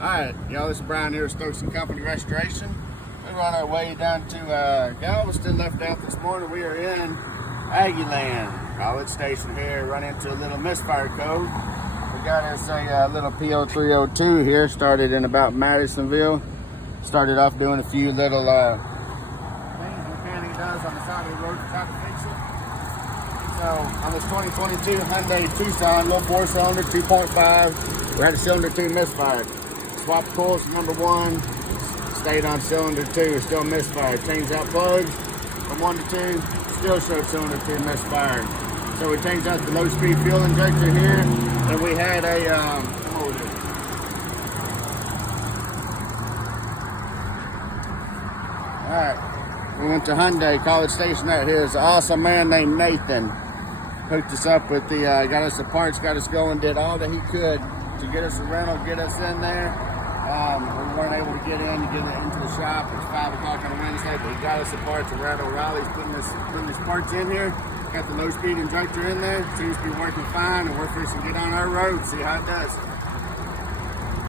Alright, y'all, this is Brian here with Stokes & Company Restoration. We're on our way down to Galveston. Left out this morning. We are in Aggieland, College Station here. Run into a little misfire code. We got us a little PO302 here. Started in about Madisonville. Started off doing a few little things the mechanic does on the side of the road to try to fix it. So on this 2022 Hyundai Tucson, little 4-cylinder, 2.5, we had a cylinder 2 misfire. Swap coils to number 1, stayed on cylinder 2, still misfired. Changed out plugs from 1 to 2, still showed cylinder 2 misfired. So we changed out the low-speed fuel injector here, and we had a Alright, we went to Hyundai College Station out here. There's an awesome man named Nathan. Hooked us up with the, got us the parts, got us going, did all that he could to get us a rental, get us in there. We weren't able to get into the shop. It's 5 o'clock on a Wednesday, but he got us the parts. Randall Riley's putting his parts in here. Got the low-speed injector in there. Seems to be working fine, and we're fixing to get on our road, see how it does.